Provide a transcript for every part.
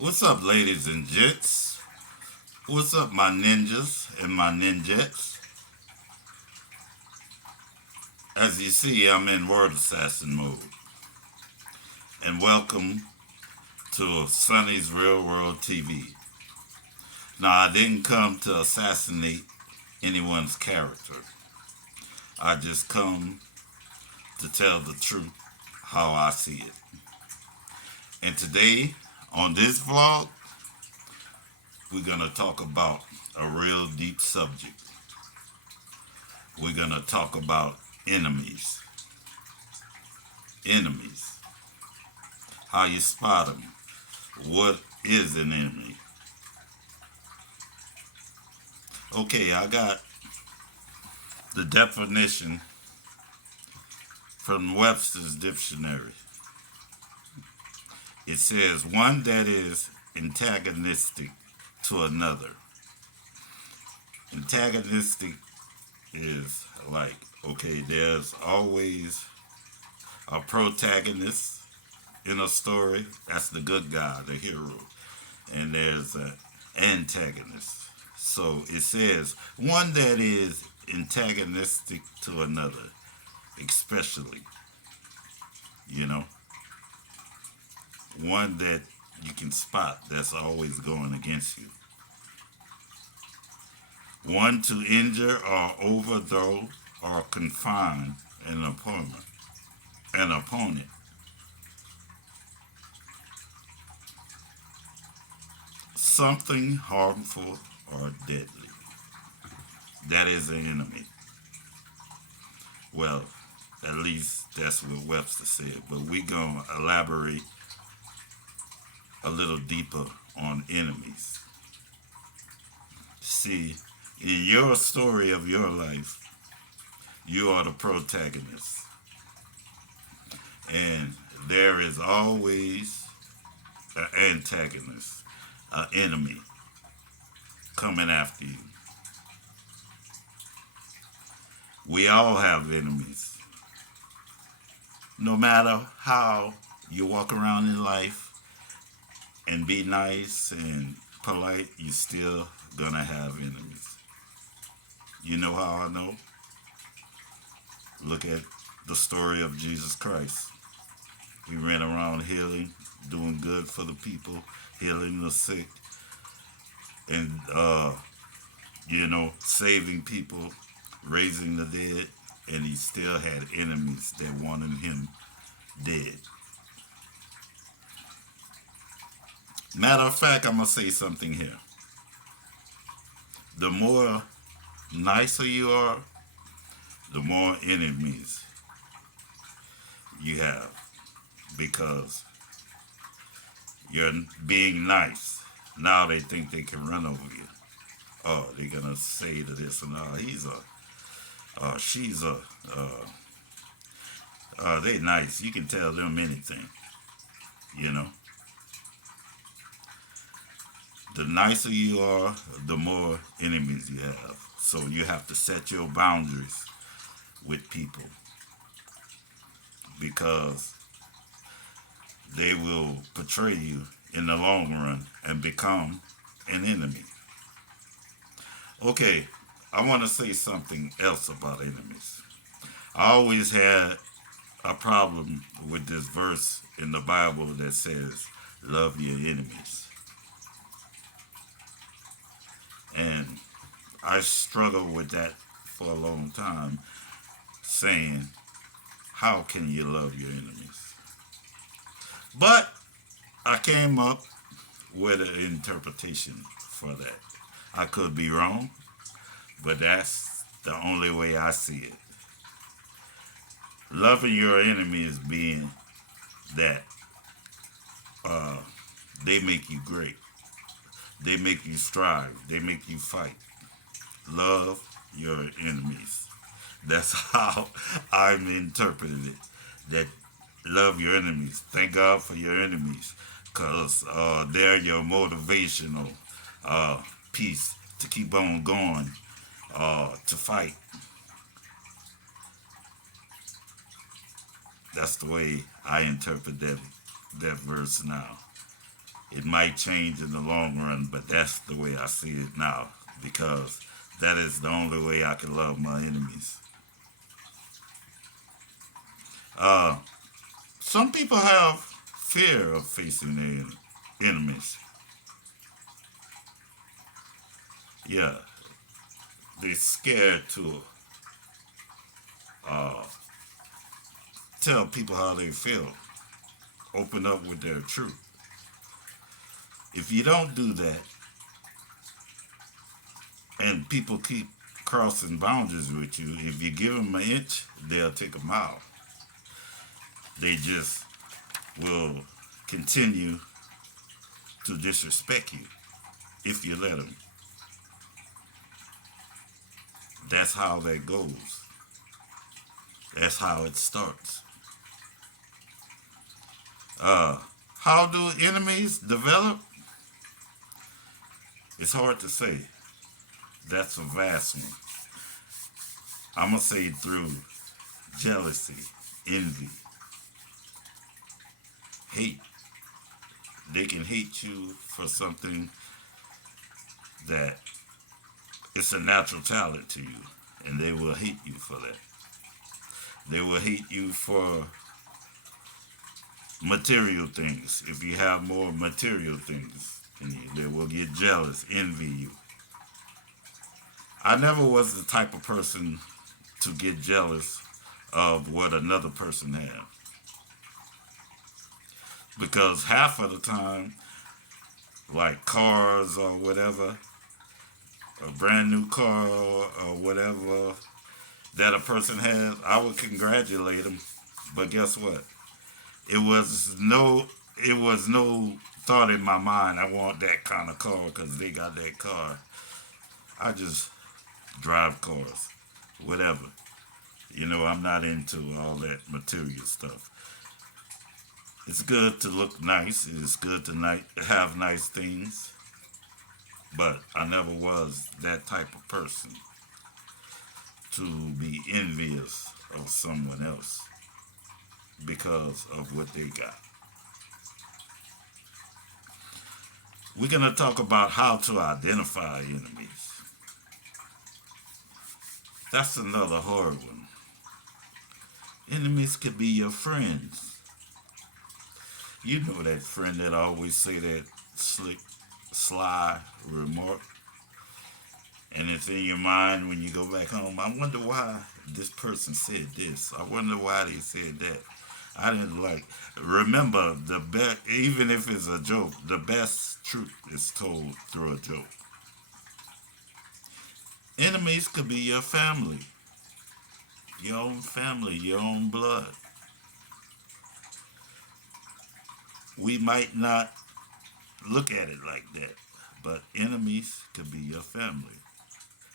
What's up, ladies and gents? What's up, my ninjas and my ninjettes? As you see, I'm in word assassin mode. And welcome to Sonny's Real World TV. Now, I didn't come to assassinate anyone's character. I just come to tell the truth how I see it. And today, on this vlog, we're going to talk about a real deep subject. We're going to talk about enemies. Enemies. How you spot them. What is an enemy? Okay, I got the definition from Webster's dictionary. It says one that is antagonistic to another. Antagonistic is like, okay, there's always a protagonist in a story. That's the good guy, the hero. And there's an antagonist. So it says one that is antagonistic to another, especially, you know, one that you can spot that's always going against you. One to injure or overthrow or confine an opponent. An opponent. Something harmful or deadly. That is an enemy. Well, at least that's what Webster said. But we're going to elaborate a little deeper on enemies. See, in your story of your life, you are the protagonist. And there is always an antagonist, an enemy coming after you. We all have enemies. No matter how you walk around in life and be nice and polite, you still gonna have enemies. You know how I know? Look at the story of Jesus Christ. He ran around healing, doing good for the people, healing the sick, and saving people, raising the dead, and he still had enemies that wanted him dead. Matter of fact, I'm gonna say something here. The more nicer you are, the more enemies you have because you're being nice. Now they think they can run over you. Oh, they're gonna say to this and he's a, she's a, they nice. You can tell them anything, you know. The nicer you are, the more enemies you have. So you have to set your boundaries with people because they will betray you in the long run and become an enemy. Okay, I want to say something else about enemies. I always had a problem with this verse in the Bible that says, love your enemies. And I struggled with that for a long time, saying, how can you love your enemies? But I came up with an interpretation for that. I could be wrong, but that's the only way I see it. Loving your enemies being that uh, they make you great. They make you strive. They make you fight. Love your enemies. That's how I'm interpreting it. That love your enemies. Thank God for your enemies, cause they're your motivational piece to keep on going, to fight. That's the way I interpret that verse now. It might change in the long run, but that's the way I see it now because that is the only way I can love my enemies. Uh, some people have fear of facing their enemies. Yeah, they're scared to uh, tell people how they feel, open up with their truth. If you don't do that, and people keep crossing boundaries with you, if you give them an inch, they'll take a mile. They just will continue to disrespect you if you let them. That's how that goes. That's how it starts. Uh, how do enemies develop? It's hard to say. That's a vast one. I'm going to say through jealousy, envy, hate. They can hate you for something that it's a natural talent to you, and they will hate you for that. They will hate you for material things. If you have more material things than you, they will get jealous, envy you. I never was the type of person to get jealous of what another person had. Because half of the time, like cars or whatever, a brand new car or whatever that a person has, I would congratulate them. But guess what? It was no, it was no thought in my mind. I want that kind of car because they got that car. I just drive cars, whatever. I'm not into all that material stuff. It's good to look nice. It's good to have nice things, but I never was that type of person to be envious of someone else because of what they got. We're going to talk about how to identify enemies. That's another hard one. Enemies could be your friends. You know that friend that always say that slick, sly remark, and it's in your mind when you go back home. I wonder why this person said this. I wonder why they said that. I didn't like. Remember, the best, even if it's a joke, the best truth is told through a joke. Enemies could be your own family, your own blood. We might not look at it like that, but enemies could be your family.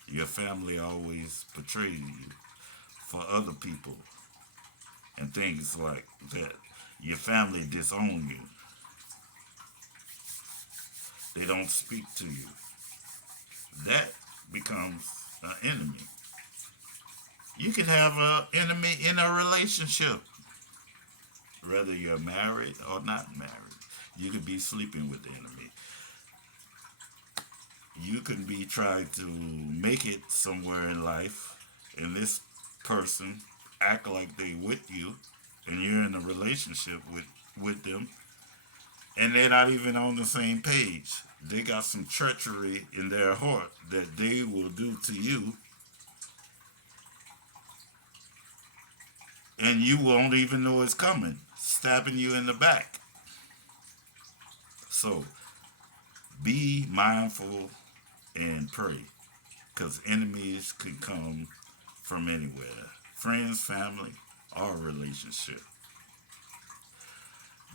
Your family always betrayed you for other people and things like that. Your family disown you. They don't speak to you. That becomes an enemy. You can have an enemy in a relationship, whether you're married or not married. You could be sleeping with the enemy. You can be trying to make it somewhere in life, and this person act like they with you, and you're in a relationship with them, and they're not even on the same page. They got some treachery in their heart that they will do to you, and you won't even know it's coming, stabbing you in the back. So be mindful and pray, because enemies can come from anywhere, friends, family, or relationship.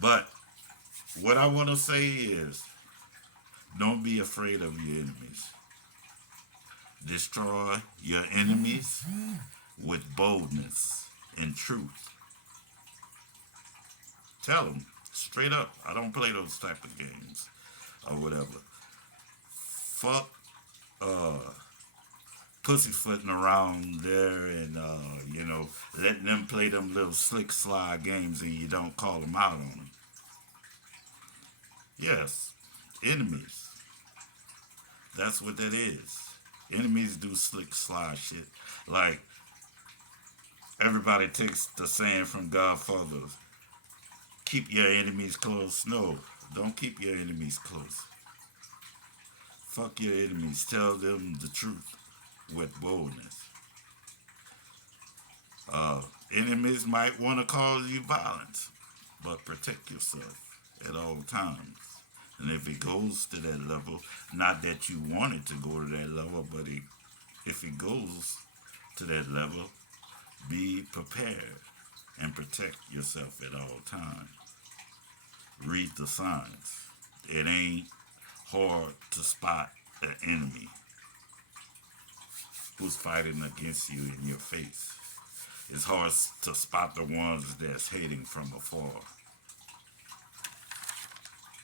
But what I want to say is don't be afraid of your enemies. Destroy your enemies with boldness and truth. Tell them straight up, I don't play those type of games or whatever. Fuck uh, pussyfooting around there and, letting them play them little slick slide games and you don't call them out on them. Yes, enemies. That's what that is. Enemies do slick slide shit. Like everybody takes the saying from Godfather, keep your enemies close. No, don't keep your enemies close. Fuck your enemies. Tell them the truth with boldness. Uh, Enemies might want to cause you violence, but protect yourself at all times. And if it goes to that level, not that you want it to go to that level, but if it goes to that level, be prepared and protect yourself at all times. Read the signs. It ain't hard to spot the enemy who's fighting against you in your face. It's hard to spot the ones that's hating from afar.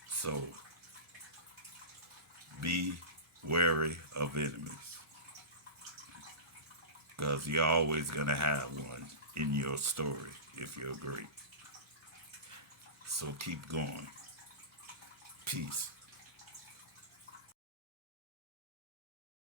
So be wary of enemies because you're always going to have one in your story if you agree. So keep going. Peace.